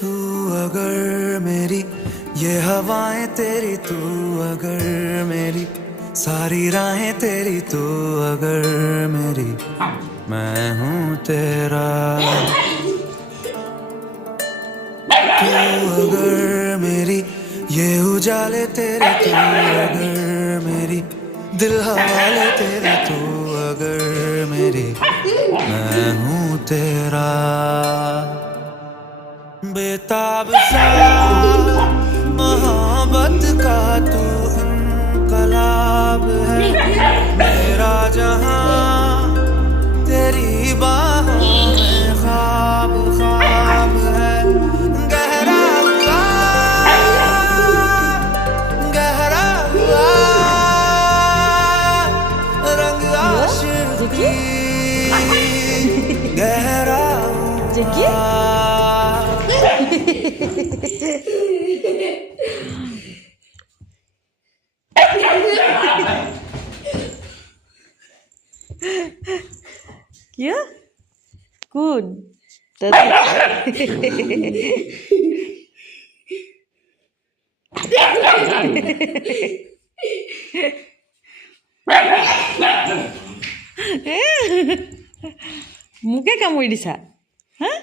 तू अगर मेरी ये हवाएं तेरी, तू अगर मेरी सारी राहें तेरी, तू अगर मेरी मैं हूँ तेरा। तू अगर मेरी ये उजाले तेरे, तू अगर मेरी दिल हवाले तेरे, तू अगर मेरी मैं हूँ तेरा। बेताब सा मोहब्बत का तू इनकलाब है, मेरा जहां तेरी बाहों में ख्वाब ख्वाब है। गहरा हुआ, गहरा हुआ रंग आशिकी, गहरा हुआ। क्या good tadi muka kamu Disa, hah?